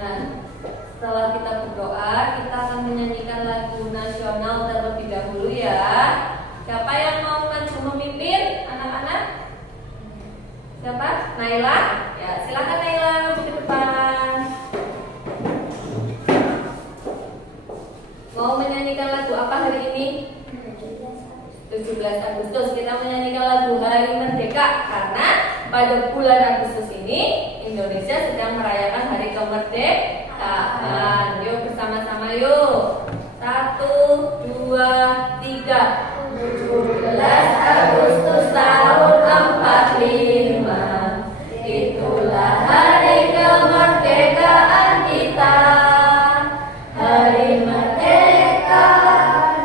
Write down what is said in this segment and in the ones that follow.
Nah, setelah kita berdoa, kita akan menyanyikan lagu nasional terlebih dahulu ya. Siapa yang mau maju memimpin anak-anak? Siapa? Naila? Ya, silakan Naila maju ke depan. Mau menyanyikan lagu apa hari ini? 17 Agustus. Kita menyanyikan lagu Hari Merdeka karena pada bulan Agustus ini Indonesia sedang merayakan Hari Kemerdekaan. Yuk bersama-sama yuk. 1, 2, 3. 17 Agustus tahun 45. Itulah hari kemerdekaan kita. Hari merdeka,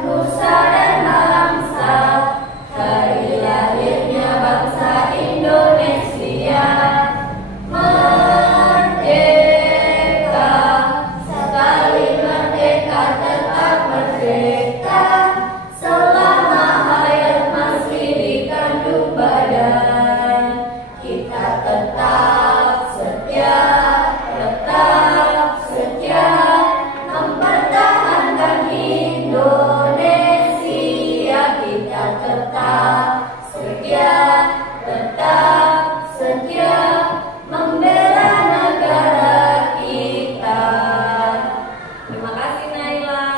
nusa dan bangsa. Hari lahirnya bangsa Indonesia. Merdeka, sekali merdeka tetap merdeka. Selama hayat masih dikandung badan, kita tetap setia, mempertahankan Indonesia. Kita tetap setia, membela negara kita. Terima kasih Naila.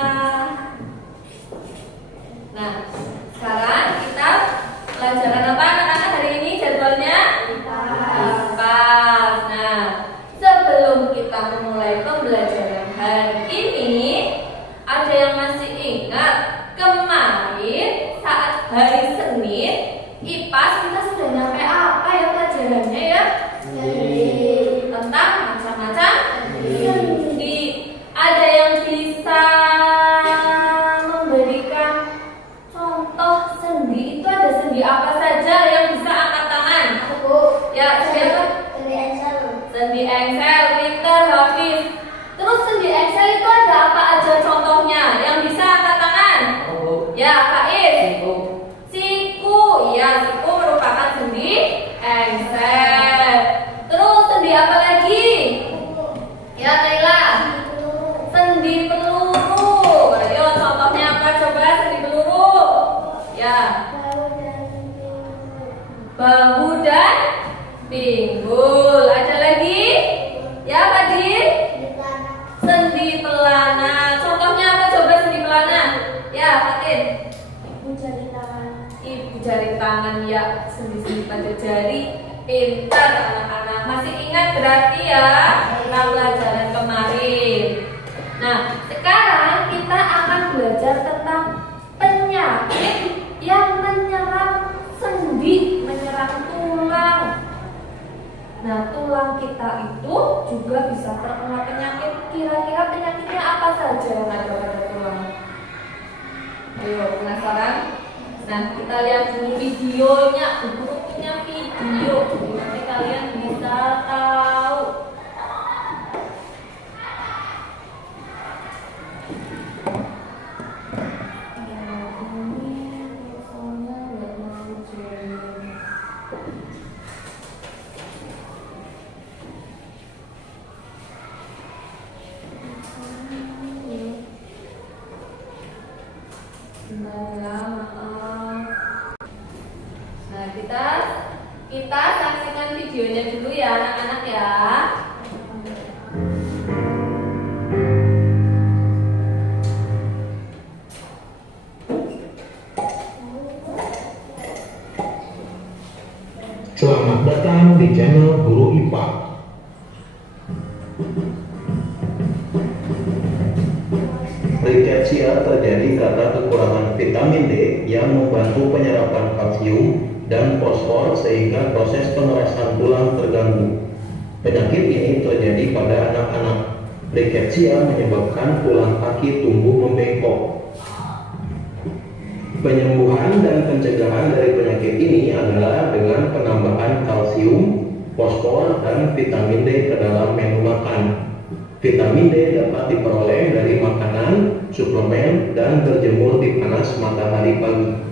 Nah, sekarang kita pelajaran apa anak-anak hari ini jadwalnya? Pas. Nah, sebelum kita memulai pembelajaran hari ini, ada yang masih ingat kemarin saat hari Senin IPAS kita sudah nyampe apa ya pelajarannya ya? Tentang macam-macam sendi. Ada yang bisa memberikan contoh sendi? Itu ada sendi apa saja yang bisa angkat tangan? Ya, siapa? Sendi engsel, pinter, Hafiz. Terus sendi engsel itu ada apa aja contohnya? Yang bisa angkat tangan? Ya, Faiz. Siku. Iya, siku merupakan sendi engsel. Terus sendi apa lagi? Ya, Naila. Sendi peluru. Ayo, contohnya apa coba sendi peluru? Ya. Bahu dan pinggul. Ada lagi? Ya, Fadil? Sendi pelana. Contohnya apa coba sendi pelana? Ya, Fatin. Ibu jari tangan ya, sendi-sendi pada jari. Pintar anak-anak. Masih ingat berarti ya tentang pelajaran kemarin. Nah, sekarang kita akan belajar tentang penyakit yang menyerang sendi, menyerang tulang. Nah, tulang kita itu juga bisa terkena penyakit. Kira-kira penyakitnya apa saja yang ada pada tulang? Ayo, penasaran? Nah, kita lihat dulu videonya. Guru punya video, jadi nanti kalian bisa tahu. Nah, kita saksikan videonya dulu ya anak-anak ya. Selamat datang di channel Guru IPA. Rickettsia terjadi karena kekurangan vitamin D yang membantu penyerapan kalsium dan fosfor sehingga proses pengerasan tulang terganggu. Penyakit ini terjadi pada anak-anak. Rickettsia menyebabkan tulang kaki tumbuh membengkok. Penyembuhan dan pencegahan dari penyakit ini adalah dengan penambahan kalsium, fosfor, dan vitamin D ke dalam menu makan. Vitamin D dapat diperoleh dari makanan, suplemen, dan berjemur di panas matahari pagi.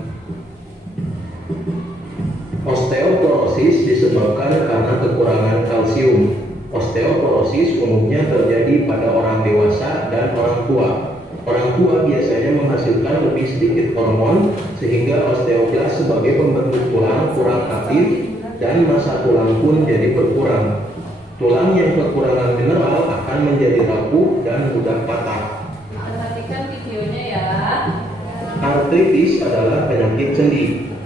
Osteoporosis disebabkan karena kekurangan kalsium. Osteoporosis umumnya terjadi pada orang dewasa dan orang tua. Orang tua biasanya menghasilkan lebih sedikit hormon sehingga osteoblas sebagai pembentuk tulang kurang aktif dan massa tulang pun jadi berkurang. Tulang yang kekurangan mineral akan menjadi rapuh dan mudah patah. Perhatikan videonya ya. Artritis adalah penyakit sendi.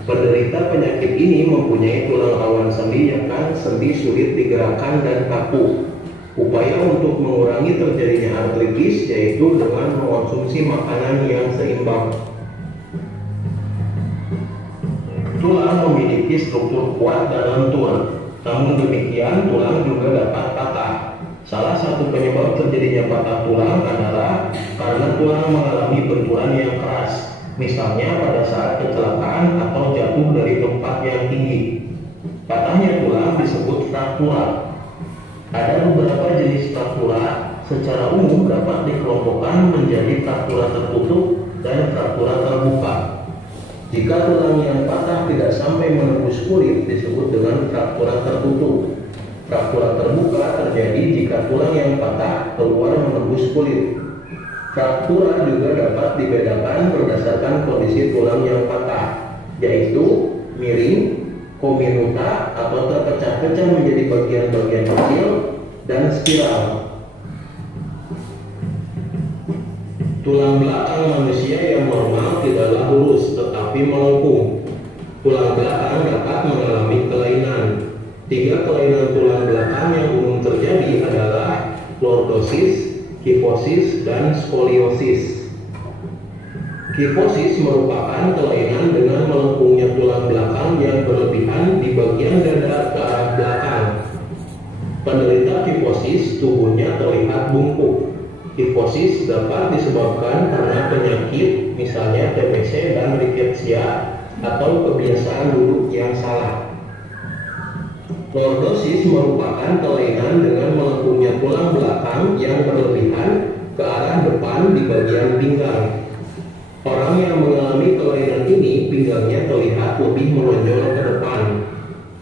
Penderita penyakit ini mempunyai tulang rawan sendi yang sendi sulit digerakkan dan kaku. Upaya untuk mengurangi terjadinya artritis yaitu dengan mengonsumsi makanan yang seimbang. Tulang memiliki struktur kuat dan lentur, namun demikian tulang juga dapat patah. Salah satu penyebab terjadinya patah tulang adalah karena tulang mengalami benturan yang keras, misalnya pada saat kecelakaan atau jatuh dari tempat yang tinggi. Patahnya tulang disebut fraktura. Ada beberapa jenis fraktura, secara umum dapat dikelompokkan menjadi fraktura tertutup dan fraktura terbuka. Jika tulang yang patah tidak sampai menembus kulit disebut dengan fraktura tertutup. Fraktura terbuka terjadi jika tulang yang patah keluar menembus kulit. Fraktura juga dapat dibedakan berdasarkan kondisi tulang yang patah, yaitu miring, kominuta atau terpecah-pecah menjadi bagian-bagian kecil, dan spiral. Tulang belakang manusia yang normal tidaklah lurus tetapi melengkung. Tulang belakang dapat mengalami kelainan. 3 kelainan tulang belakang yang umum terjadi adalah lordosis, kifosis, dan skoliosis. Kifosis merupakan kelainan dengan melengkungnya tulang belakang yang berlebihan di bagian dada ke arah belakang. Penderita kifosis tubuhnya terlihat bungkuk. Kifosis dapat disebabkan karena penyakit, misalnya TBC dan riketsia, atau kebiasaan duduk yang salah. Lordosis merupakan kelainan dengan melengkungnya tulang belakang yang berlebihan ke arah depan di bagian pinggang. Orang yang mengalami kelainan ini pinggangnya terlihat lebih menonjol ke depan.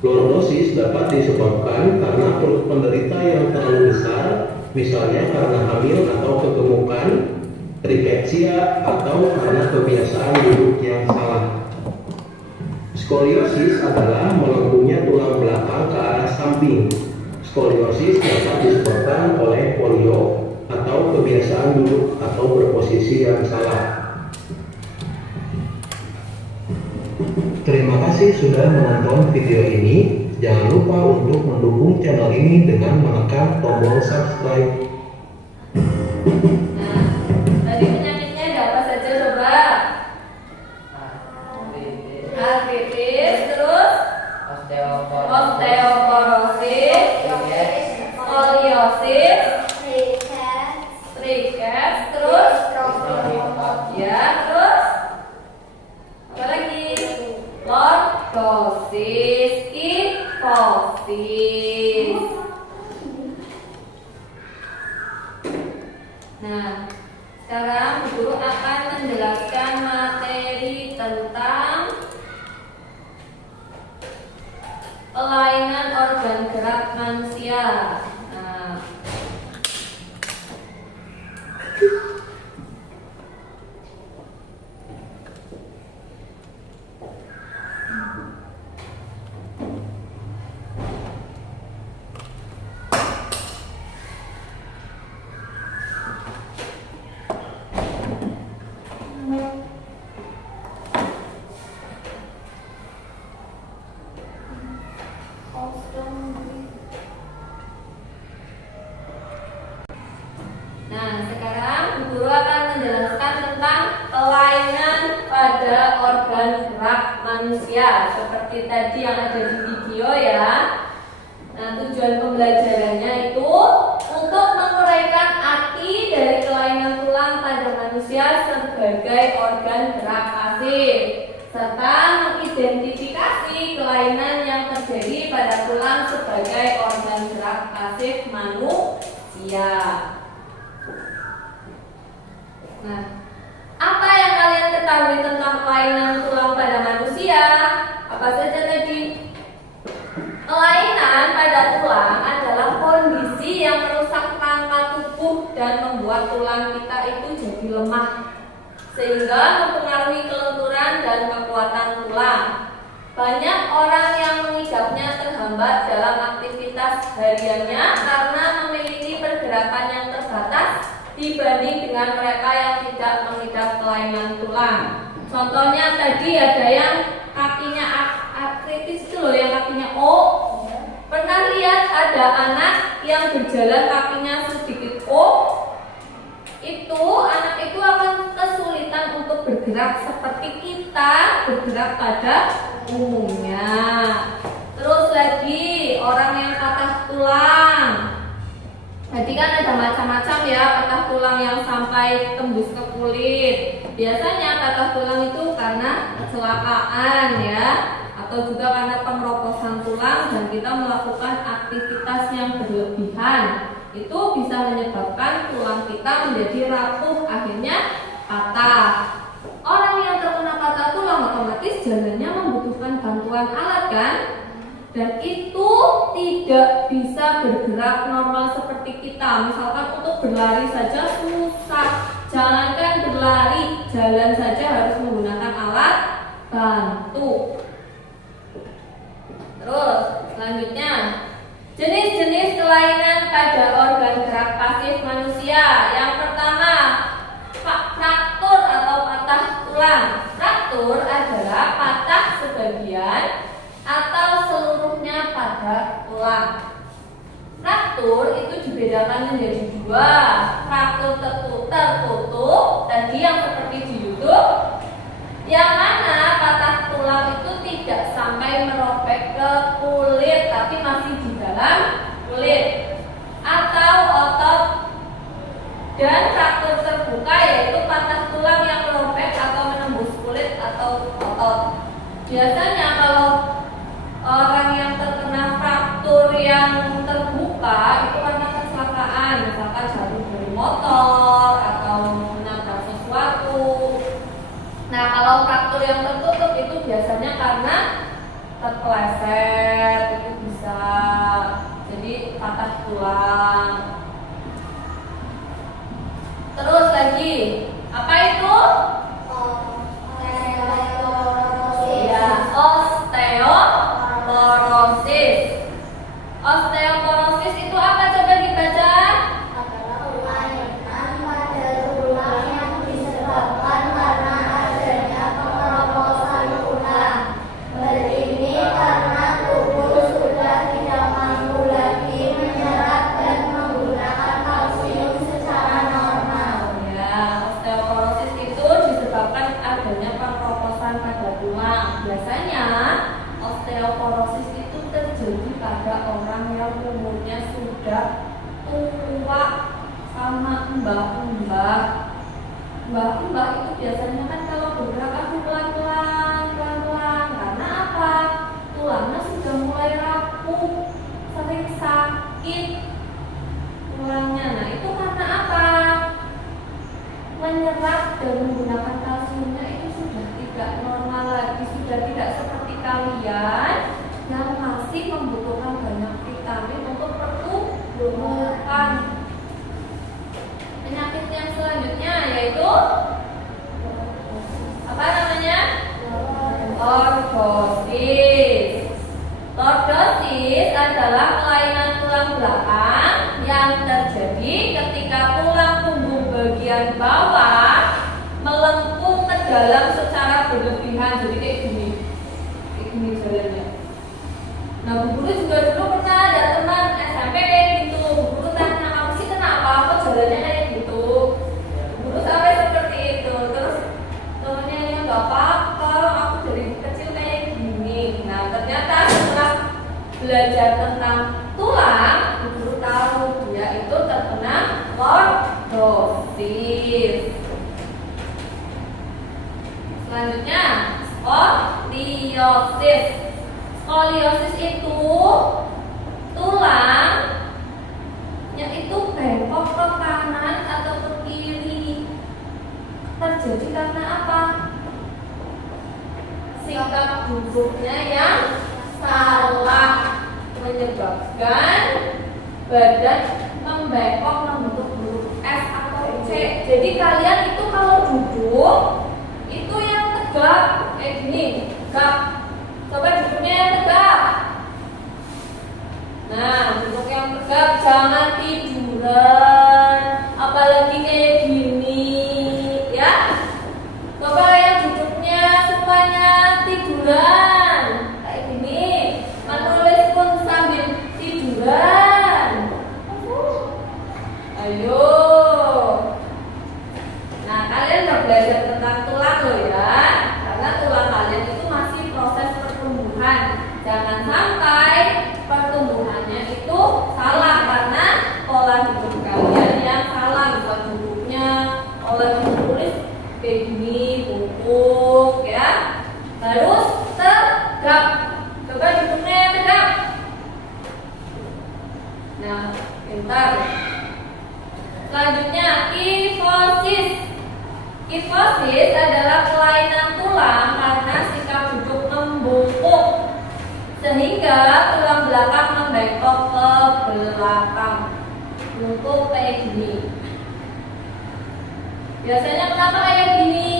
Lordosis dapat disebabkan karena perut penderita yang terlalu besar, misalnya karena hamil atau kegemukan, riketsia, atau karena kebiasaan duduk yang salah. Skoliosis adalah melengkungnya tulang belakang ke arah samping. Skoliosis dapat disebabkan oleh polio atau kebiasaan duduk atau berposisi yang salah. Terima kasih sudah menonton video ini. Jangan lupa untuk mendukung channel ini dengan menekan tombol subscribe. Nah, tadi penyakitnya ada apa saja coba? Artritis, terus osteoporosis, skoliosis, rickets, terus ya, terus apa lagi? Lordosis, kifosis. Nah, sekarang guru akan menjelaskan materi tentang kelainan organ gerak manusia. Nah, sekarang guru akan menjelaskan tentang kelainan pada organ gerak manusia seperti tadi yang ada di video ya. Nah, tujuan pembelajarannya itu untuk menguraikan arti dari kelainan tulang pada manusia sebagai organ gerak pasif serta mengidentifikasi kelainan yang terjadi pada tulang sebagai organ gerak pasif manusia. Nah, apa yang kalian ketahui tentang kelainan tulang pada manusia? Apa saja tadi? Kelainan pada tulang adalah adalah kondisi yang merusak rangka tubuh dan membuat tulang kita itu jadi lemah, sehingga mempengaruhi kelenturan dan kekuatan tulang. Banyak orang yang mengidapnya terhambat dalam aktivitas hariannya karena memiliki pergerakan yang terbatas dibanding dengan mereka yang tidak mengidap kelainan tulang. Contohnya tadi ada yang kakinya artritis itu loh, yang kakinya O. Pernah lihat ada anak yang berjalan kakinya sedikit O? Itu anak itu akan kesulitan untuk bergerak seperti kita bergerak pada umumnya. Terus lagi orang yang patah tulang. Tadi kan ada macam-macam ya, patah tulang yang sampai tembus ke kulit. Biasanya patah tulang itu karena kecelakaan ya, atau juga karena pengeroposan tulang dan kita melakukan aktivitas yang berlebihan. Itu bisa menyebabkan tulang kita menjadi rapuh, akhirnya patah. Orang yang terkena patah tulang otomatis jalannya membutuhkan bantuan alat kan? Dan itu tidak bisa bergerak normal seperti kita. Misalkan untuk berlari saja susah. Jangankan berlari, jalan saja harus menggunakan alat bantu. Terus selanjutnya, jenis-jenis kelainan pada organ gerak pasif manusia. Yang pertama, fraktur atau patah tulang. Fraktur adalah patah sebagian atau seluruhnya pada tulang. Fraktur itu dibedakan menjadi dua. Fraktur tertutup, tadi yang seperti di YouTube, yang mana patah tulang itu tidak sampai merobek ke kulit, tapi masih di dalam kulit atau otot. Dan fraktur terbuka yaitu patah tulang yang merobek atau menembus kulit atau otot. Biasanya kalau orang yang terkena fraktur yang terbuka itu karena kecelakaan, misalkan jatuh dari motor atau menabrak sesuatu. Nah, kalau fraktur yang tertutup itu biasanya karena terpeleset, itu bisa jadi patah tulang. Terus lagi, apa itu? Ya, osteoporosis. Osteoporosis itu apa? Coba dibaca. Adalah kelainan pada tulang yang disebabkan karena adanya pengeroposan tulang. Hal ini karena tubuh sudah tidak mampu lagi menyerap dan menggunakan kalsium secara normal. Ya, osteoporosis itu disebabkan adanya pengeroposan pada tulang. Biasanya osteoporosis itu terjadi pada orang yang umurnya sudah tua sama mbah-mbah. Mbah-mbah itu biasanya kan kalau bergerak kan pelan-pelan. Karena apa? Tulangnya sudah mulai rapuh, sering sakit tulangnya. Nah, itu karena apa? Menyerap dan menggunakan kalsiumnya itu sudah tidak normal lagi, sudah tidak seperti kalian yang masih membutuhkan banyak vitamin untuk pertumbuhan. Penyakit yang selanjutnya yaitu apa namanya? Lordosis. Lordosis adalah kelainan tulang belakang yang terjadi ketika tulang punggung bagian bawah melengkung ke dalam secara berlebihan. Jadi kayak gini jalannya. Nah, Bu Guru juga dulu pernah ada teman SMP kayak gitu. Bu Guru tanya, kamu sih kenapa? Kok jalannya kayak gitu? Bu Guru sampai seperti itu. Terus temennya ya nggak apa-apa, aku dari kecil kayak gini. Nah, ternyata setelah belajar tentang tulang, Bu Guru tahu dia itu terkena lordosis. Selanjutnya, skoliosis. Skoliosis itu tulangnya itu bengkok ke kanan atau ke kiri. Terjadi karena apa? Sikap duduknya yang salah, menyebabkan badan membengkok membentuk huruf S atau C. Jadi kalian itu kalau duduk itu yang tegak kayak gini, tegak. Coba duduknya yang tegak. Nah, duduk yang tegak, jangan tiduran. Apalagi kayak gini, ya. Coba yang duduknya semuanya tiduran kayak gini, menulis pun sambil tiduran. Ayo. Nah, kalian udah belajar tentang tulang loh ya, karena tulang kalian itu masih proses pertumbuhan. Jangan sampai pertumbuhannya itu salah karena pola hidup kalian yang salah, bukan duduknya oleh menulis kayak gini, bungkuk ya. Terus tegak. Coba duduknya yang tegak. Nah, pintar. Selanjutnya kifosis. Kifosis adalah kelainan tulang karena sikap duduk membungkuk sehingga tulang belakang membengkok ke belakang. Bungkuk kayak gini. Biasanya kenapa kayak gini?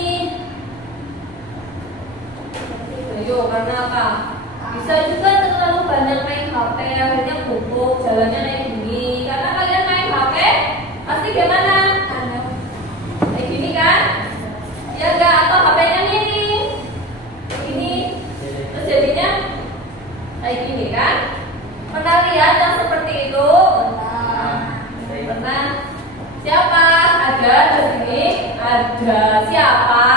Ayo, karena apa? Bisa juga terlalu banyak main HP, akhirnya bungkuk, jalannya kayak gini. Karena kalian main HP, pasti gimana? Kayak gini kan? Ya enggak, atau HP-nya miring. Kayak gini. Terus jadinya kayak gini kan? Pernah lihat yang seperti itu? Pernah. Siapa? Ada di sini? Ada. Siapa?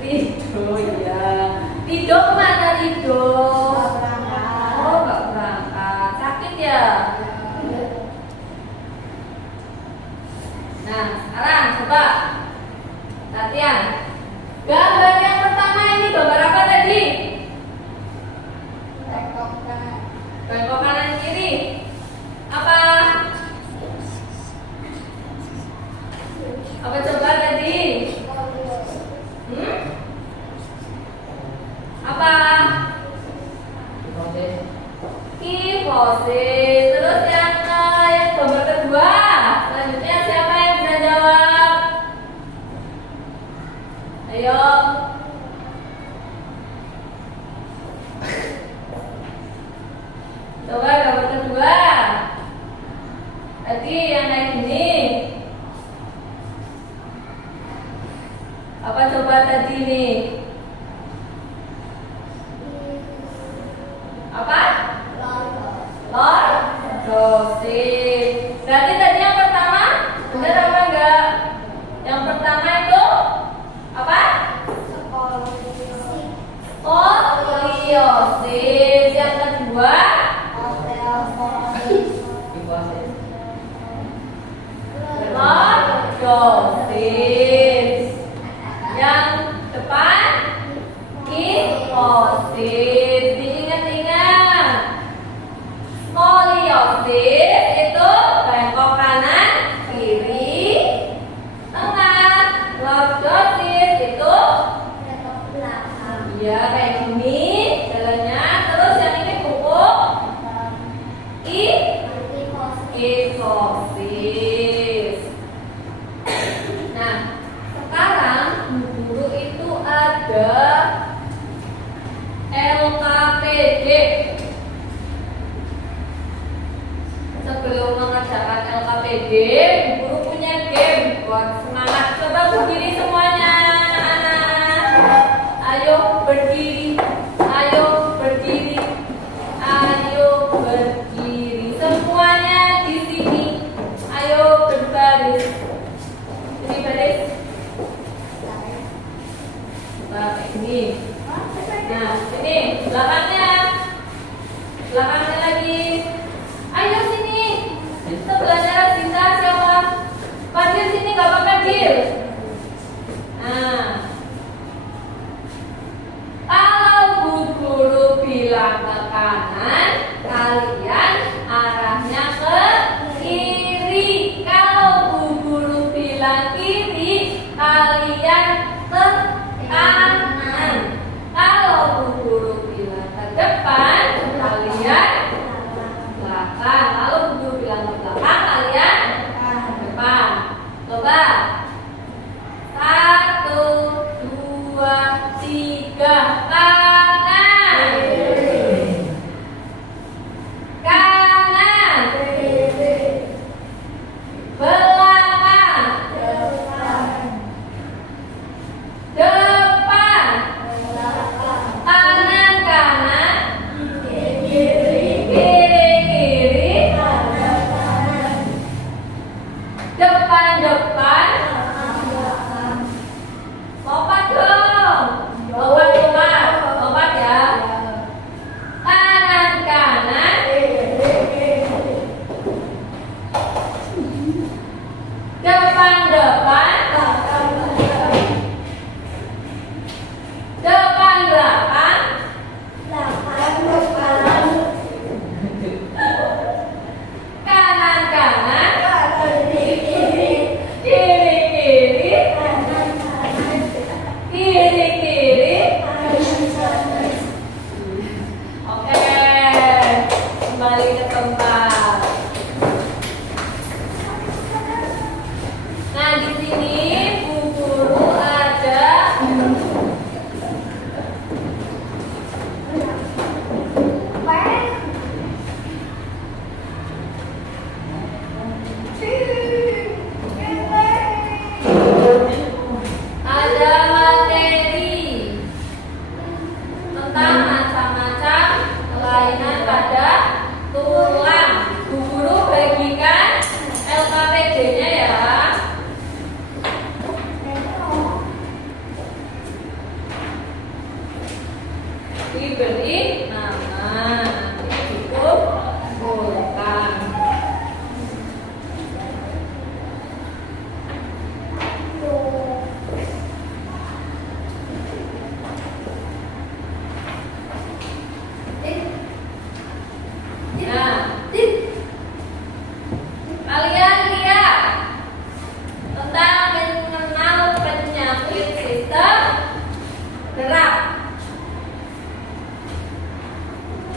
Rido ya. Rido kemana Rido? Oh, nggak berangkat. Sakit ya? Nah, sekarang coba latihan. Gambar yang pertama ini gambar apa tadi? Bengkok kanan kiri. Apa? Apa coba tadi? Apa? Kifosis. Terus yang gambar kedua. Selanjutnya siapa yang bisa jawab? Ayo. Coba gambar kedua. Tadi yang kayak gini. Apa coba tadi nih? Apa? Lordosis. Berarti tadi yang pertama benar apa enggak? Yang pertama itu apa? Skoliosis. Yang kedua lordosis. Yang depan kifosis. Diingat-ingat. Skoliosis itu bengkok kanan kiri tengah. Lordosis itu ya kayak gini jalannya. Terus yang ini bungkuk kifosis. Nah, sekarang guru itu ada LKPD. Sebelum mengerjakan LKPD, guru punya game buat semangat. Coba berdiri semuanya, anak-anak. Ayo berdiri, ayo berdiri, ayo berdiri. Semuanya di sini. Ayo berbaris. Ini baris. Coba kayak gini. Nah, ini belakangnya. Belakangnya lagi. Ayo sini. Sebelahnya Razita siapa? Fadil sini, gak apa-apa Fadil. Nah, kalau bu guru bilang ke kanan, kalian arahnya ke kiri. Kalau bu guru bilang kiri, kalian ke kanan. Kalau bu guru bilang ke depan, kalian belakang. depan. Lalu Bu Guru bilang ke belakang, kalian ke depan. Coba. 1, 2, 3. Kanan. Kanan. Belakang. Depan. Kanan kanan. Kiri kiri. Depan depan. Lompat dong. Lompat ya. Kanan kanan. Depan depan. Depan belakang. Kanan kanan. Kiri kiri. Kiri kiri. Oke, kembali ke tempat. Nah, di sini Bu Guru ada materi tentang macam-macam kelainan pada tulang. Bu Guru bagikan LKPD-nya ya. Diberi nama, nanti cukup bolehkan. Nah, kalian lihat tentang mengenal penyakit sistem gerak.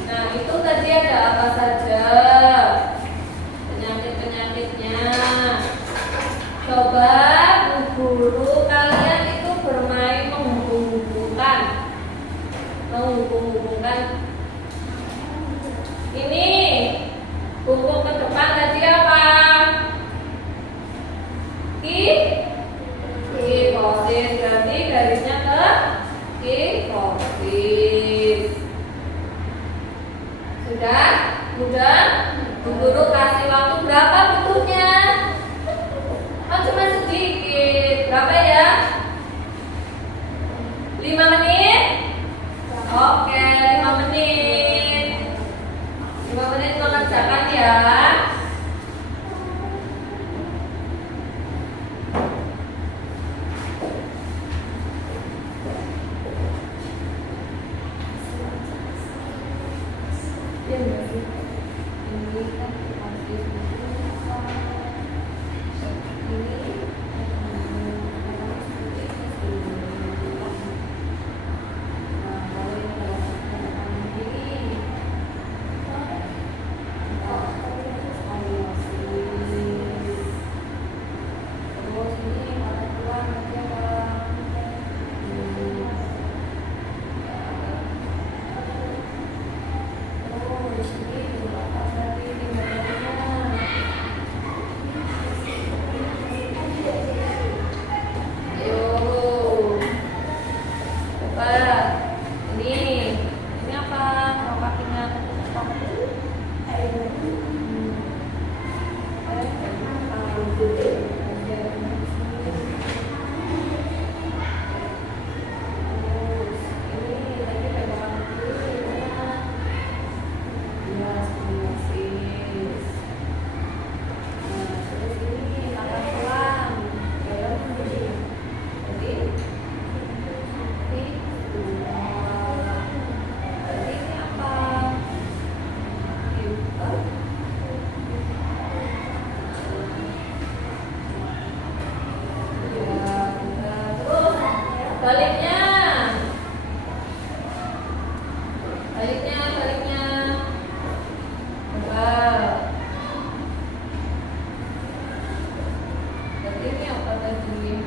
Nah, itu tadi ada apa saja penyakit-penyakitnya. Coba Bu Guru kalian itu bermain menghubung-hubungkan. Ini hubung ke depan tadi apa? Kifosis, berarti garisnya ke kifosis. Sudah? Bu Guru kasih waktu berapa butuhnya? Oh, cuma sedikit. Berapa ya? 5 menit? Oke, 5 menit. 5 menit mengerjakan ya. Iya nggak sih? Ini kan tadi?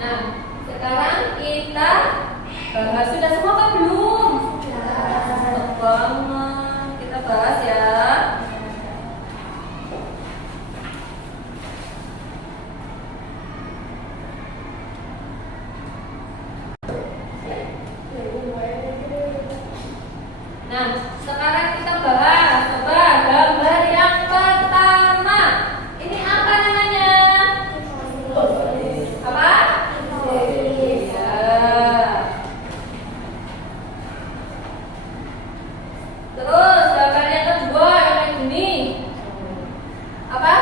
Nah, sekarang kita bahas sudah semua kan belum? Cepet banget. Kita bahas ya. Nah, sekarang kita bahas coba gambar yang pertama. Ini apa namanya? Apa? Ya. Terus gambar yang kedua yang kayak gini. Apa?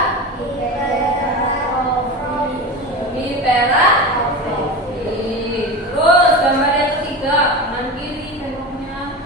Vipera. Terus gambar yang ketiga kanan kiri tengoknya.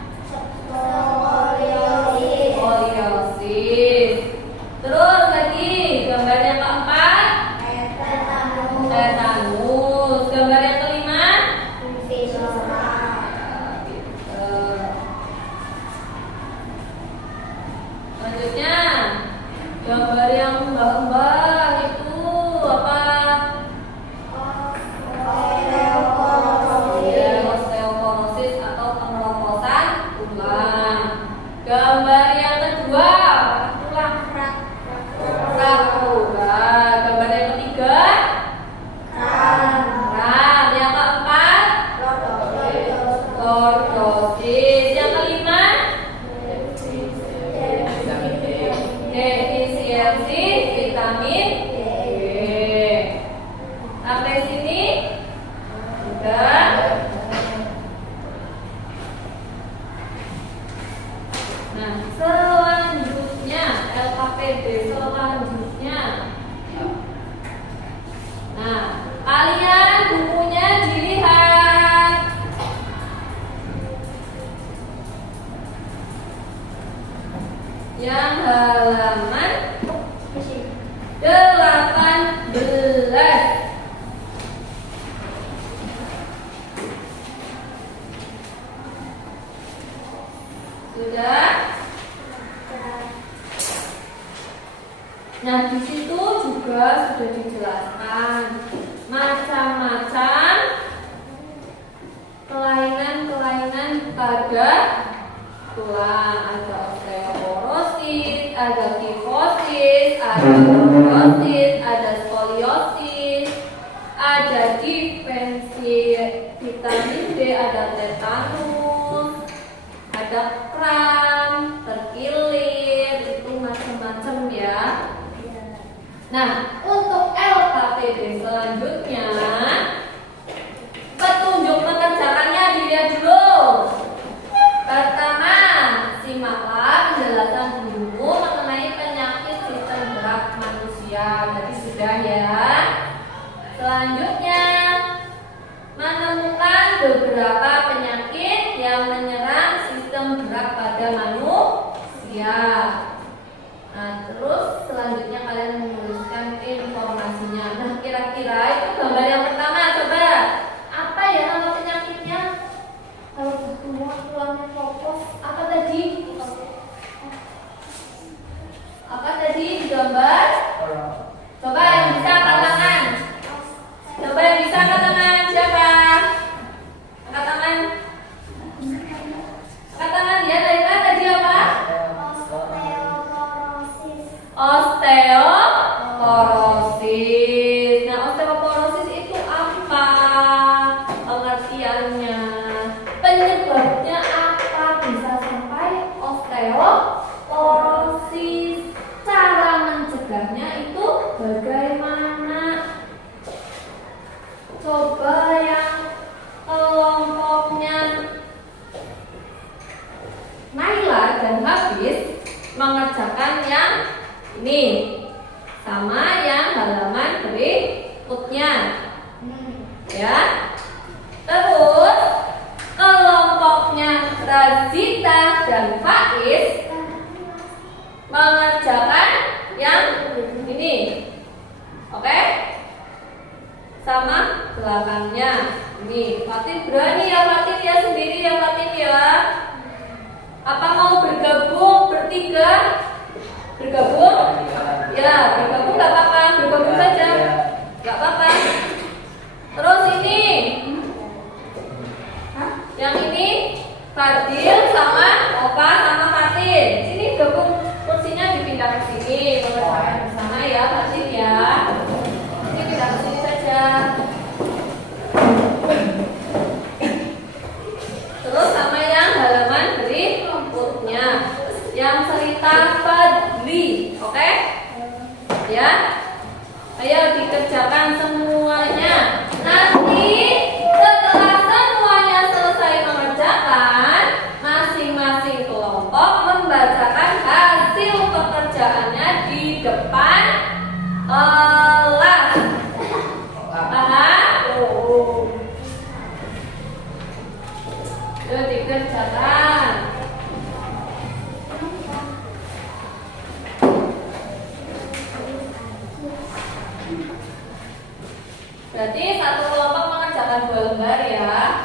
tulang, ada osteoporosis, ada kifosis, ada kondrosis, ada skoliosis, ada defensi vitamin D, ada tetanus, ada kram, terkilir, itu macam-macam ya. Nah, untuk LKPD selanjutnya, petunjuk mengerjakannya dilihat dulu. Pertama, simaklah penjelasan dulu mengenai penyakit sistem gerak manusia. Tadi sudah ya. Selanjutnya, menemukan beberapa penyakit yang menyerang sistem gerak pada manusia. Nah, terus selanjutnya kalian menuliskan informasinya. Nah, kira-kira itu gambar yang pertama, coba. Apa ya nama penyakitnya? Kalau semua tulangnya kopos, apa tadi? Apa tadi di gambar? Coba yang bisa angkat tangan. Coba yang bisa angkat tangan. Siapa? Angkat tangan. Angkat tangan ya. Tadi apa? Osteoporosis. Nah, osteoporosis itu apa pengertiannya? Penyebabnya apa bisa sampai osteoporosis? Cara mencegahnya itu bagaimana? Coba yang kelompoknya Naila dan Hafiz mengerjakan yang ini sama yang halaman berikutnya ya. Terus kelompoknya Razita dan Faiz mengerjakan yang ini. Oke? Sama belakangnya. Ini Fatin berani ya, Fatin ya, sendiri ya, Fatin ya. Apa mau bergabung bertiga? Bergabung? Ya, bergabung nggak apa-apa, bergabung saja, nggak apa-apa. Terus ini, yang ini Fadil sama Opa sama Fatin. Sini gabung, kursinya dipindah ke sini, mengerjakan bersama ya, Fatin ya. Ini pindah ke sini saja. Terus sama yang halaman berikutnya, yang cerita Fadli, oke? Ya, ayo dikerjakan semuanya. Nanti setelah semuanya selesai mengerjakan, masing-masing kelompok membacakan hasil pekerjaannya di depan kelas. Paham? Yuk dikerjakan. Berarti satu kelompok mengerjakan 2 lembar ya.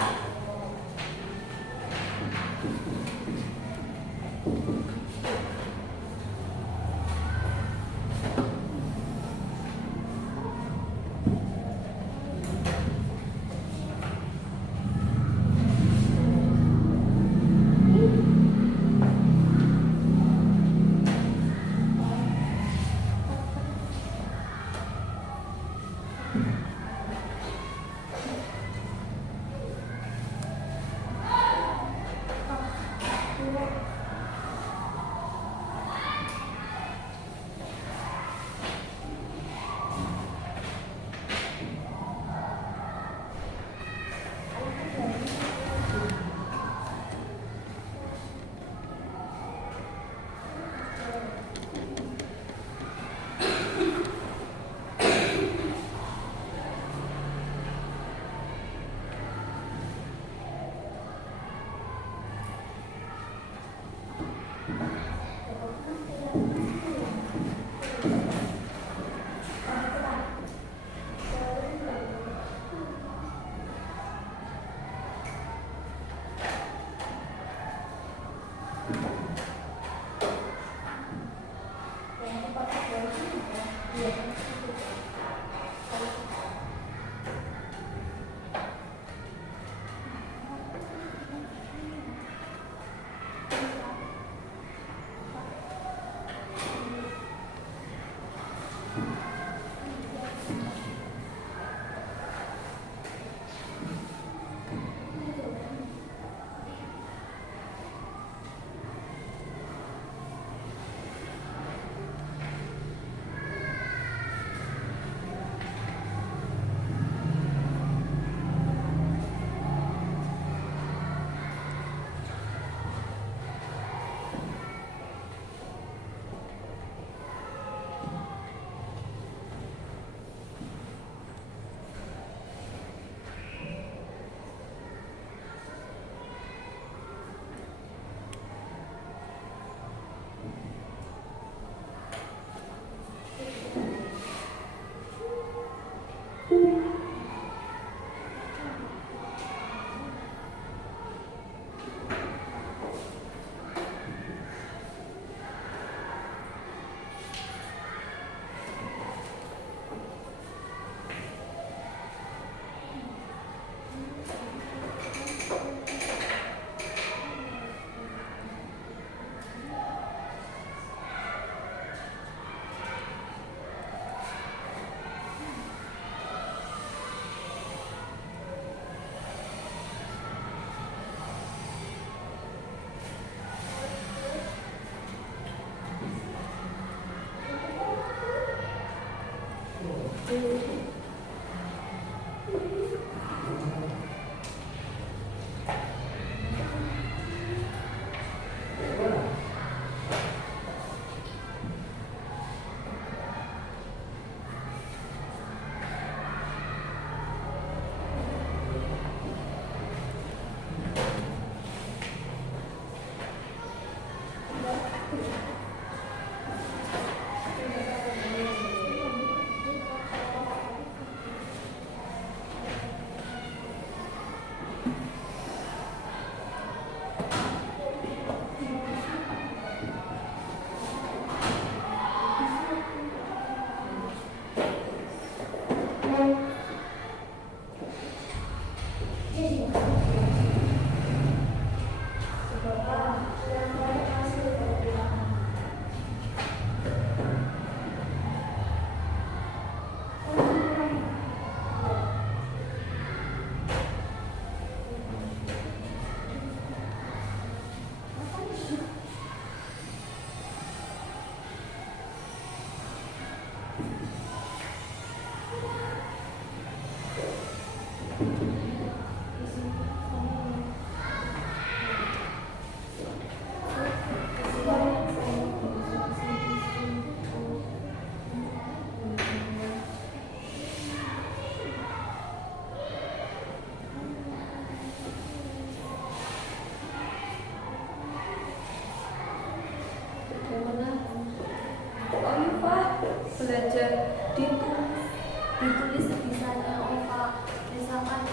Belajar ditulis sebisanya Ova. Misalkan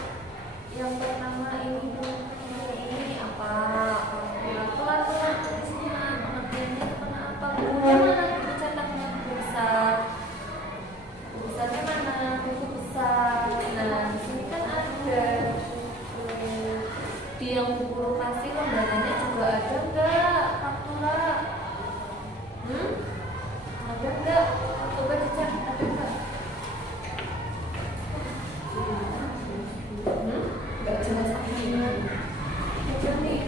yang pertama ini apa, pelan-pelan tulisnya, pengertiannya kenapa, bukunya mana, buku cetaknya besarnya mana, buku besar. Nah di sini kan ada di yang Bu Guru kasih lembaganya juga ada enggak faktura? Ada enggak? Coba dicek, ada enggak? Enggak jelas akhirnya. Coba nih.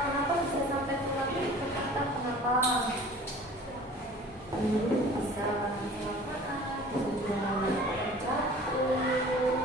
Kenapa bisa sampai tulang itu patah? Kenapa? Bisa kecelakaan, bisa juga terjatuh.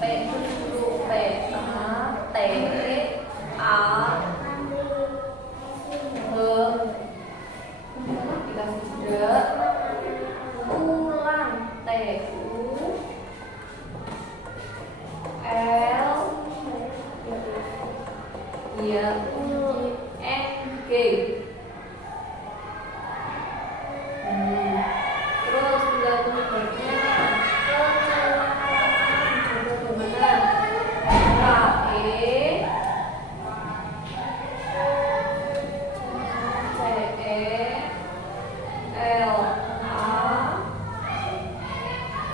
P dulu P A T A dikasih juga ulang T U L ya N G. Terus gantung verbnya kecelakaan, coba gimana? K E C E L A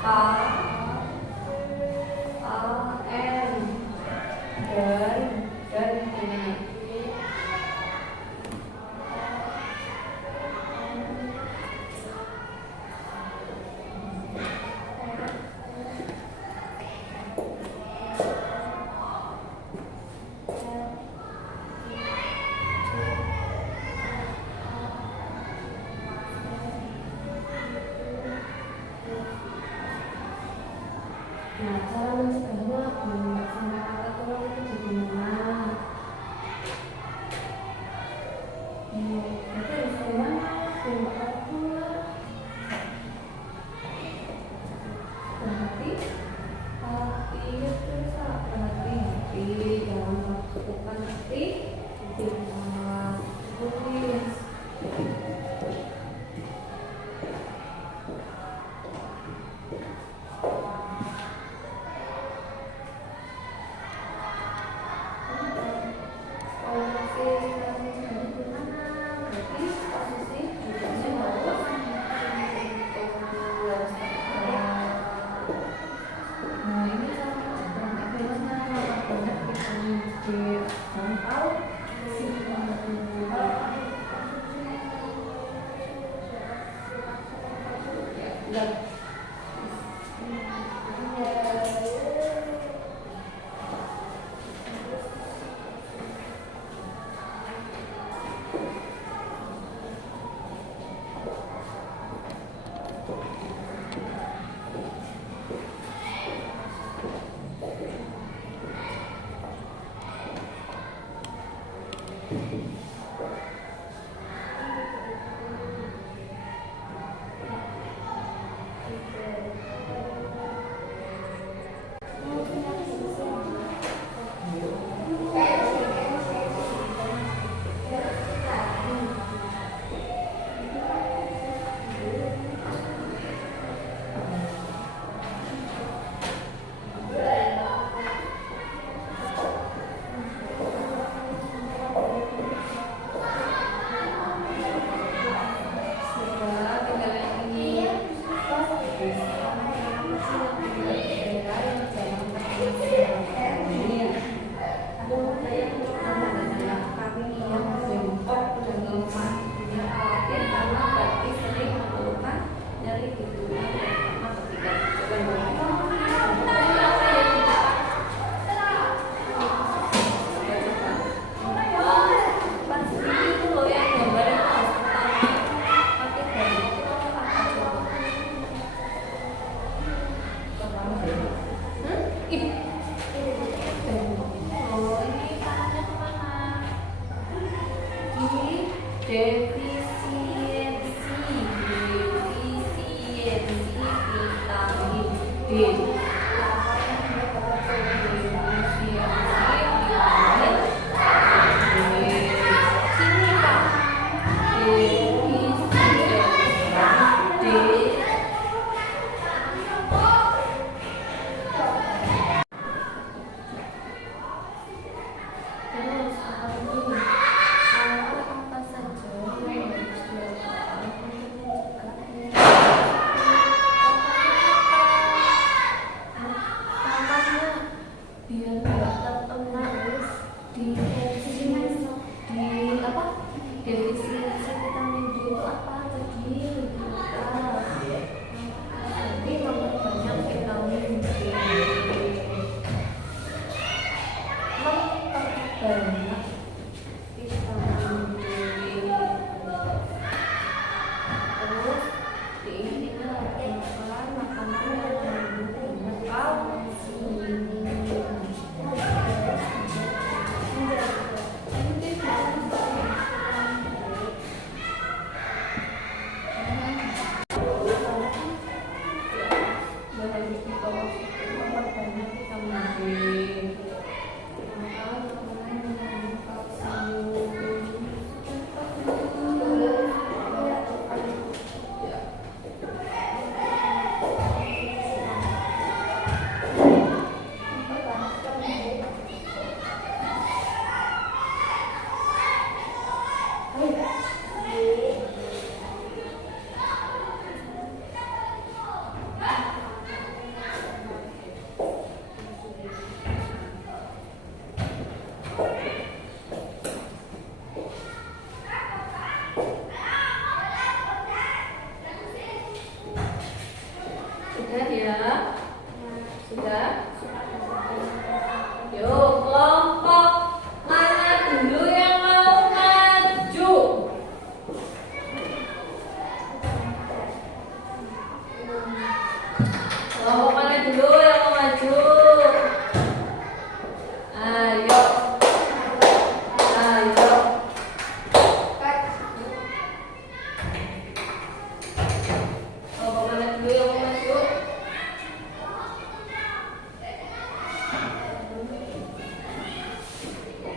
K A N dan ini Nah, cara mencegahnya sama kakak tulang itu gimana? Itu harus gimana? Kakak tulang. Berarti jangan melakukan tulis.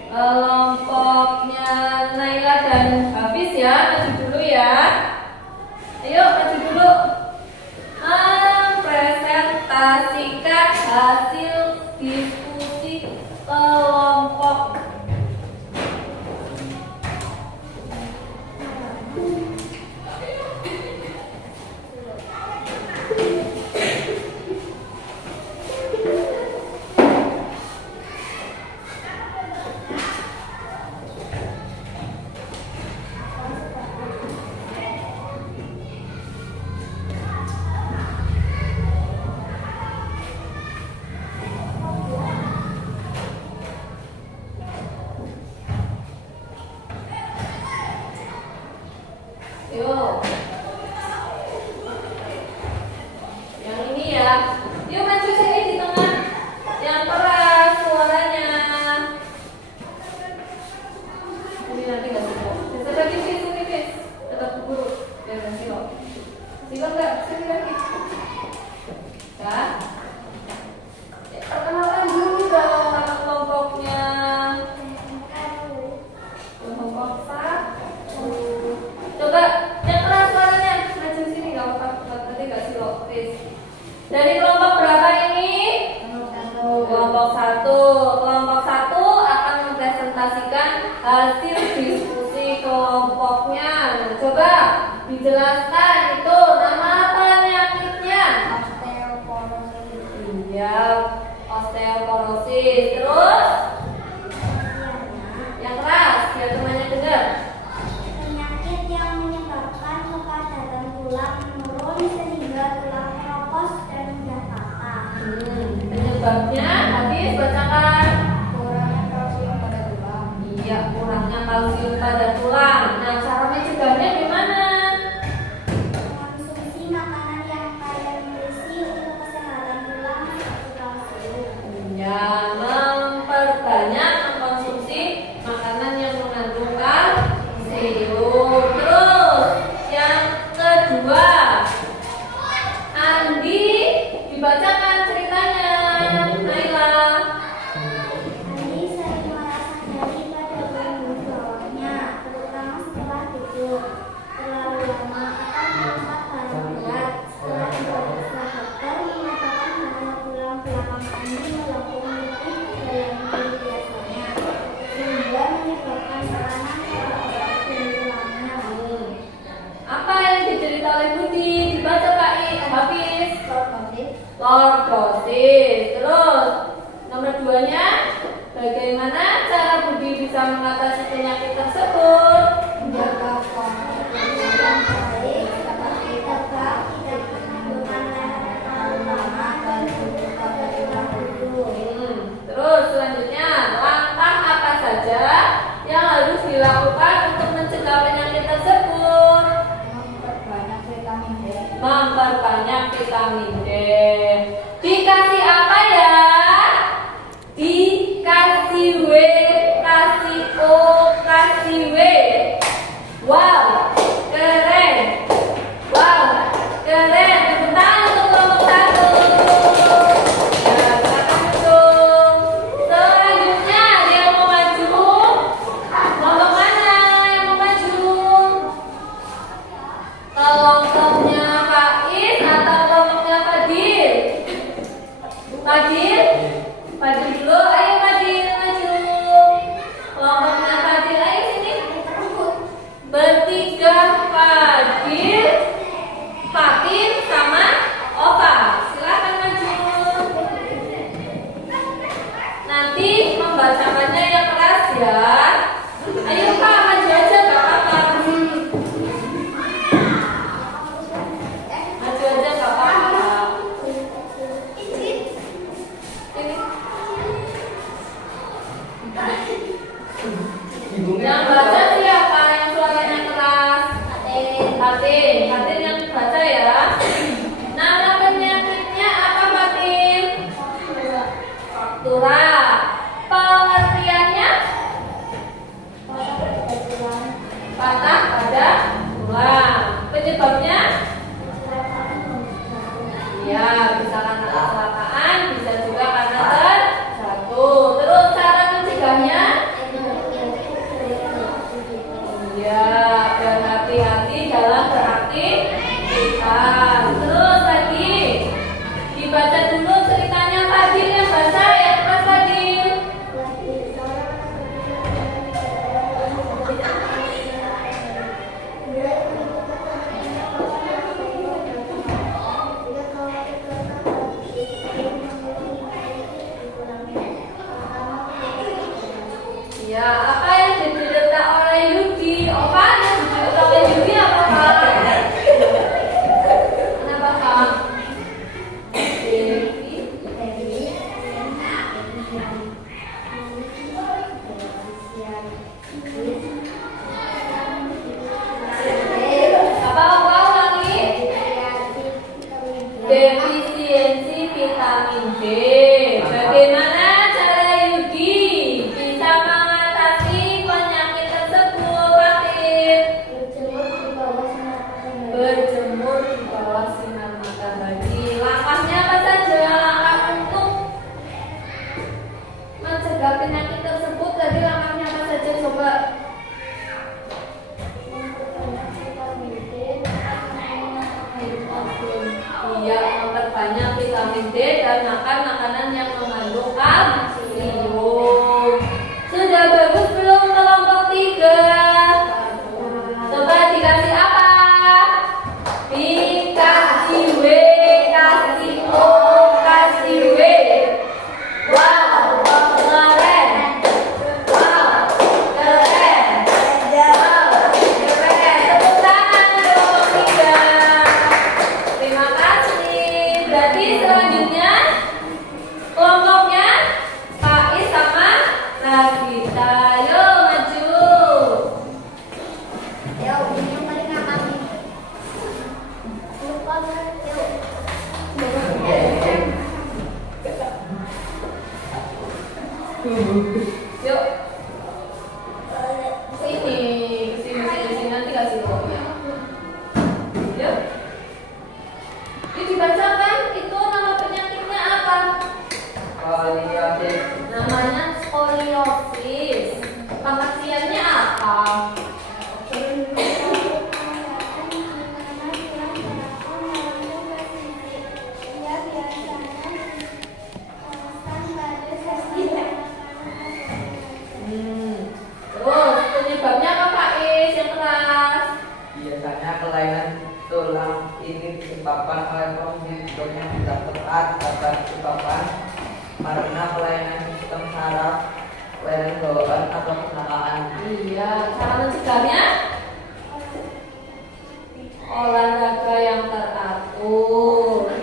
Kelompoknya Naila dan Hafiz ya, maju dulu ya. Ayo maju dulu. Mempresentasikan hasil diskusi kelompok. Yuk. Yang ini ya. Yuk maju sini di tengah. Yang keras suaranya. Ini nanti nggak silo. Bisa lagi sini Fis. Tetap buru. Biar nggak silo. Silo nggak? Sini lagi. Ya. Perkenalkan dulu dong nama kelompoknya. Kelompok satu. Coba yang keras suaranya maju sini nggak apa-apa, nanti nggak silo. Dari kelompok berapa ini? Kelompok satu. Kelompok satu akan mempresentasikan hasil diskusi kelompoknya. Nah, coba dijelaskan itu nama penyakitnya. Iya, osteoporosis. Terus yang keras biar temannya dengar. Penyakit yang menyebabkan kepadatan tulang menurun sehingga tulang meropos dan mudah patah. Penyebabnya habis bacakan. Kurangnya kalsium pada tulang. Iya, kurangnya kalsium pada tulang. Nah, cara mencegahnya gimana? Konsumsi makanan yang kaya nutrisi untuk kesehatan tulang seperti kalsium. Ya, memperbanyak mengkonsumsi makanan yang mengandung kalsium. Terus, yang kedua, Andi dibacakan ceritanya. Naila. Andi sering merasa nyeri pada bagian bawahnya, terutama setelah tidur. Terlalu lama akan mengangkat barang berat. Setelah diperiksa dokter mengatakan bahwa tulang belakang Andi melengkung lebih dari biasanya, sehingga menyebabkan tekanan pada otot dan tulangnya. Apa yang dicerita oleh Budi? Dibaca Kak Hafiz. Lordosis. Terus nomor 2-nya, bagaimana cara Budi bisa mengatasi penyakit tersebut? Menjaga pola hidup yang baik seperti tegak, tidak menundukkan leher terlalu lama, dan duduk pada tulang punggung. Terus selanjutnya, langkah apa saja yang harus dilakukan untuk mencegah penyakit tersebut? Memperbanyak vitamin D. Memperbanyak vitamin D. Dikasih apa ya? Dikasih W, kasih O, kasih W. Wow, keren. Wow, keren. Tepuk tangan untuk kelompok satu. Ya, silakan duduk. Selanjutnya ada yang mau maju? Kelompok mana yang mau maju? Kelompoknya Faiz atau kelompoknya Fadil? Fadil? Fadil dulu, ayo Fadil maju. Kelompoknya Fadil, ayo sini. Bertiga Fadil, Fatin sama Ova. Silakan maju. Nanti membacakannya yang keras ya. Ayo Kak, maju aja gak apa-apa. Maju aja gak apa-apa. Ini. Yang baca siapa yang suaranya keras? Fatin yang baca ya. Nama penyakitnya apa Fatin? Faktura. Pengertiannya? Patah pada tulang. Penyebabnya? Ya, bisa karena kecelakaan, bisa juga karena terjatuh. Terus cara mencegahnya? Iya, apa yang diderita oleh Yudi? Apa yang diderita oleh Yudi apa Kak? Kenapa Kak? Apa ulangi? Defisiensi vitamin D. Bagaimana cara Yudi bisa mengatasi penyakit tersebut, Fatin? Berjemur di bawah sinar matahari. Langkahnya apa saja? Langkah untuk mencegah penyakit tersebut tadi langkahnya apa saja? Coba. Iya, memperbanyak vitamin D dan makan makanan yang mengandung kalsium. Sudah bagus belum kelompok 3? Coba dikasih apa? Dikasih W, kasih O, kasih W. Wow, keren. Wow, keren. Tepuk tangan kelompok 3. Terima kasih. Berarti selanjutnya kelompoknya Faiz sama Nagita. Yuk maju. Yuk. Sini nanti kasih kelompoknya. Yuk. Ini dibacakan itu nama penyakitnya apa? Skoliosis. Namanya skoliosis. Pengertiannya apa? Terus penyebabnya apa Pak Is yang keras? Biasanya kelainan tulang ini disebabkan oleh kondisi yang tidak tepat atau disebabkan karena kelainan sistem saraf, kelainan bawaan atau kecelakaan. Iya, cara mencegahnya olahraga yang teratur.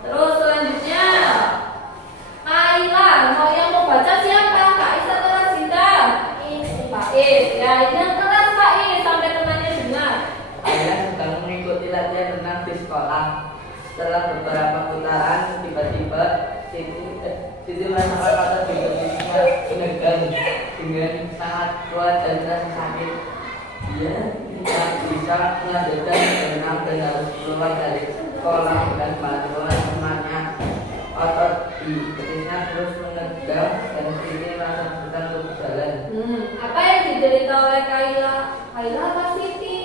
Terus selanjutnya Kaila, yang mau baca siapa? Kak Is atau Razida? Pak Is, ya ini yang keras Pak Is sampai temannya dengar. Saya sedang mengikuti latihan renang di sekolah. Setelah beberapa putaran, tiba-tiba Siti merasakan otot di betisnya menegang dengan sangat kuat dan terasa sakit. Dia tidak bisa melanjutkan berenang dan harus keluar dari kolam dan bantuan temannya. Otot di betisnya terus menegang dan Siti merasa kesulitan untuk berjalan. Apa yang diderita oleh Kaila? Kaila apa Siti?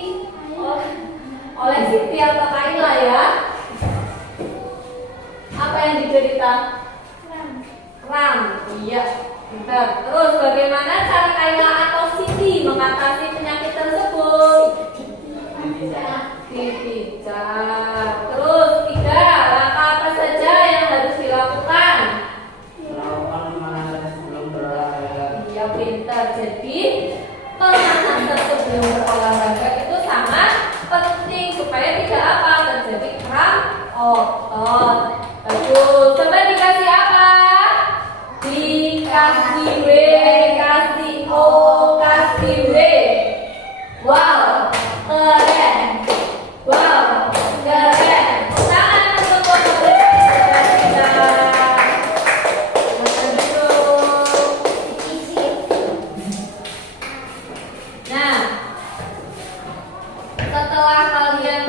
Oleh Siti atau Kaila ya? Apa yang diderita? Kram. Iya. Benar. Terus bagaimana cara Kaila atau Siti mengatasi penyakit tersebut? Dipijat. Terus 3, langkah apa saja yang harus dilakukan? Melakukan pemanasan sebelum berolahraga. Iya pintar. Jadi pemanasan sebelum berolahraga itu sangat penting supaya tidak apa terjadi kram otot. Bagus. Coba dikasih apa? Dikasih W, kasih O, kasih W. Wow, keren. Wow, keren. Tangan untuk kita. Nah, setelah kalian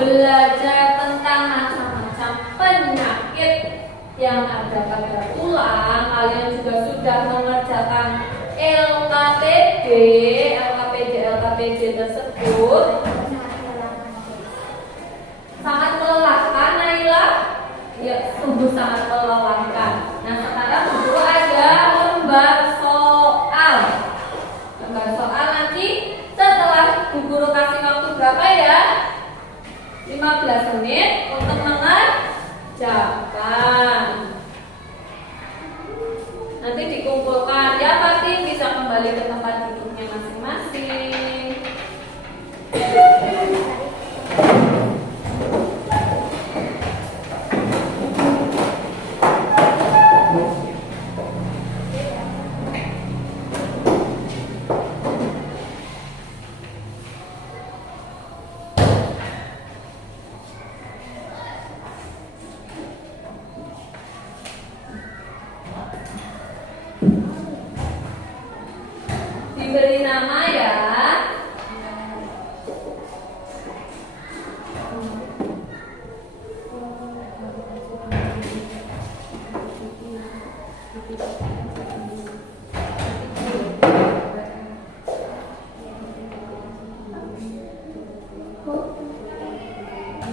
belajar tentang macam-macam penyakit yang ada pada tulang, kalian juga sudah mengerjakan LKPD tersebut. Sangat melelahkan, Naila? Ya, sungguh sangat melelahkan. Nah, sekarang dulu ada lembar soal. Lembar soal nanti setelah Bu Guru kasih waktu berapa ya? 15 menit untuk mengerjakan. Nanti dikumpulkan kembali ke tempat duduknya masing-masing. Diberi nama ya.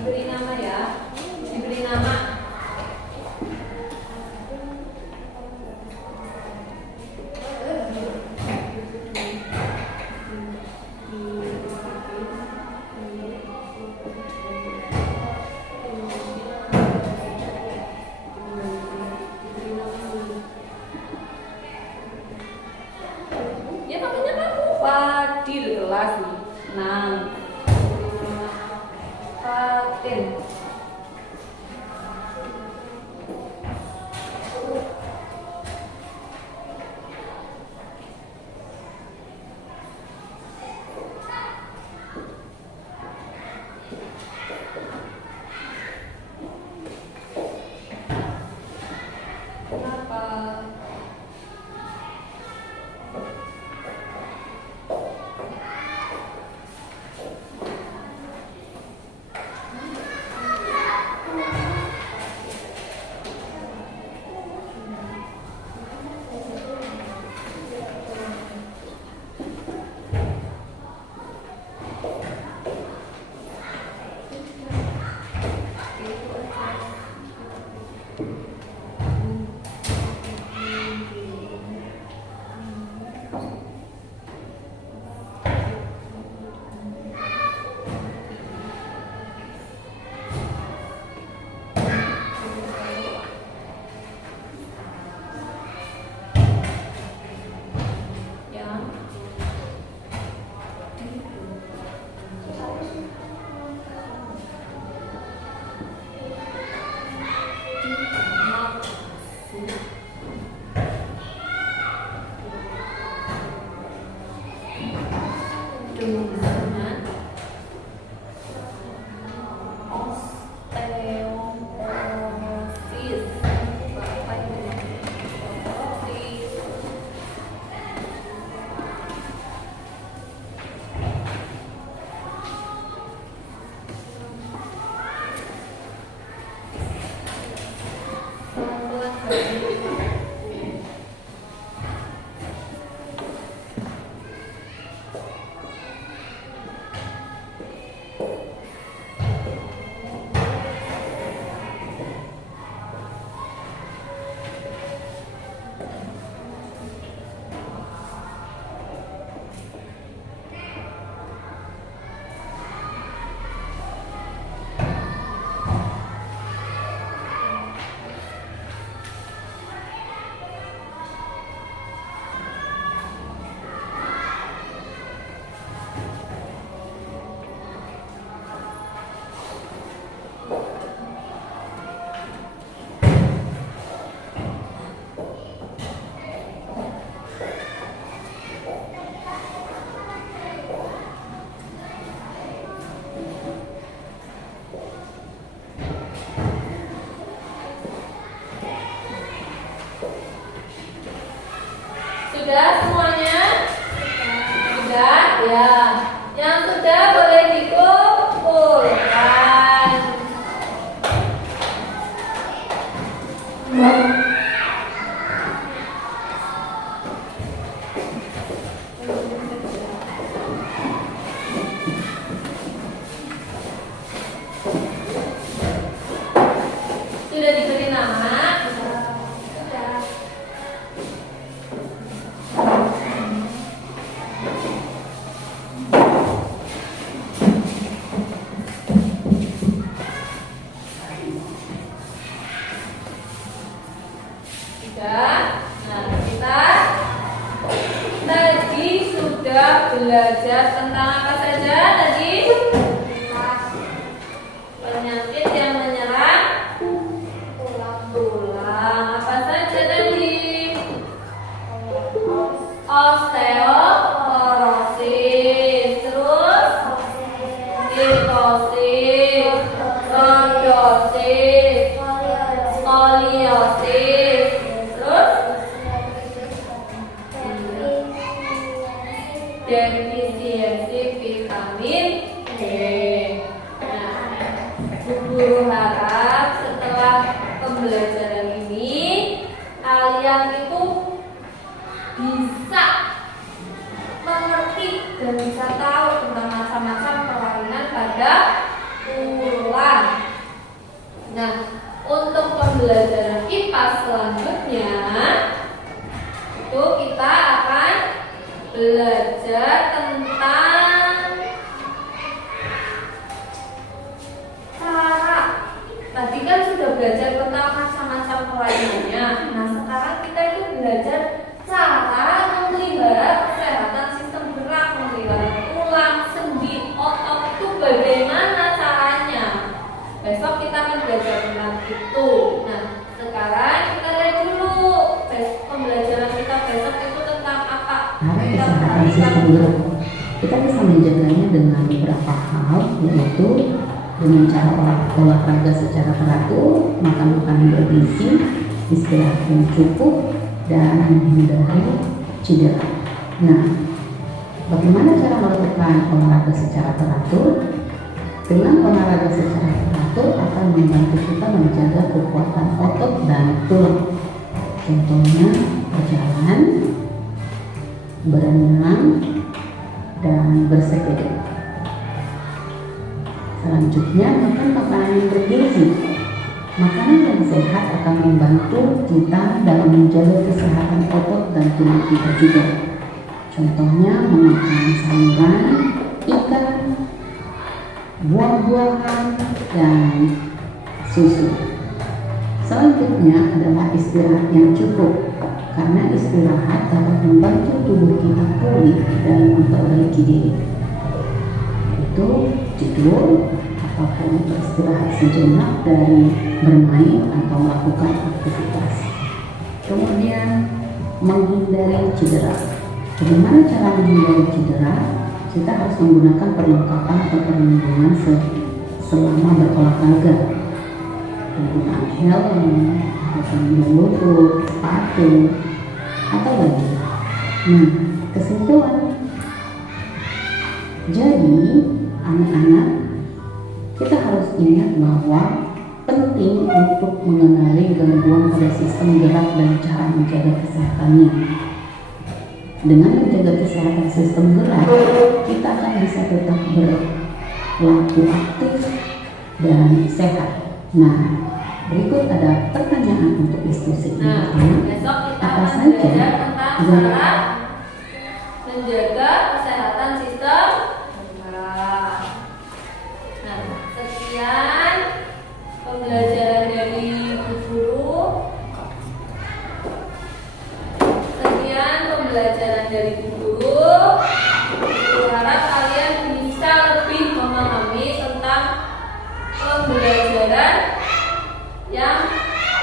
Diberi nama ya. Diberi nama. Ya namanya kamu Fadil kelas 6. Fadil. Kenapa? Dengan osteoporosis. Bapak Ibu. Osteoporosis. Pelan-pelan Bapak. Sudah semuanya? Sudah? Ya. Yang sudah boleh dikumpulkan. Sudah diberi nama? Sudah. belajar tentang apa saja tadi? Penyakit yang menyerang tulang. Apa saja tadi? Osteoporosis, terus kitosis, lordosis, skoliosis, terus defisiensi vitamin D. Nah, Bu Guru harap setelah pembelajaran ini kalian itu bisa mengerti dan bisa tahu tentang macam-macam kelainan pada tulang. Nah, untuk pembelajaran IPA selanjutnya itu kita akan belajar tentang cara. Tadi kan sudah belajar tentang macam-macam kelainannya. Nah, sekarang kita itu belajar cara memelihara kesehatan sistem gerak, memelihara tulang, sendi, otot itu bagaimana caranya. Besok kita akan belajar tentang itu. Nah, sekarang kita lihat dulu pembelajaran kita besok itu tentang apa. Kesehatan sistem gerak. Kita bisa menjaganya dengan beberapa hal, yaitu dengan cara olahraga secara teratur, makan makanan bergizi, istirahat yang cukup, dan menghindari cedera. Nah, bagaimana cara melakukan olahraga secara teratur? Dengan olahraga secara teratur akan membantu kita menjaga kekuatan otot dan tulang. Contohnya berjalan, berenang, dan bersepeda. Selanjutnya, makan makanan yang bergizi. Makanan yang sehat akan membantu kita dalam menjaga kesehatan otot dan tulang kita juga. Contohnya memakan sayuran, ikan, buah-buahan, dan susu. Selanjutnya adalah istirahat yang cukup, karena istirahat dapat membantu tubuh kita pulih dan memperbaiki diri. Itu tidur ataupun beristirahat sejenak dari bermain atau melakukan aktivitas. Kemudian menghindari cedera. Bagaimana cara menghindari cedera? Kita harus menggunakan perlengkapan atau perlindungan selama berolahraga. Penggunaan helm, pelindung lutut, sepatu, atau lagi. Nah, kesimpulan. Jadi, anak-anak, kita harus ingat bahwa penting untuk mengenali gangguan pada sistem gerak dan cara menjaga kesehatannya. Dengan menjaga kesehatan sistem gerak, kita akan bisa tetap berlaku aktif dan sehat. Nah, berikut ada pertanyaan untuk diskusi. Nah, besok kita Apa akan saja belajar tentang cara menjaga kesehatan sistem gerak. Nah, sekian pembelajaran dari Bu Guru. Sekian pembelajaran dari Bu Guru. Guru harap kalian bisa lebih memahami tentang pembelajaran yang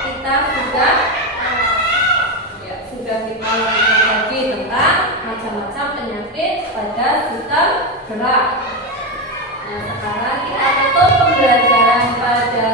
kita sudah kita lakukan lagi tentang macam-macam penyakit pada sistem gerak. Nah, sekarang kita tutup pembelajaran pada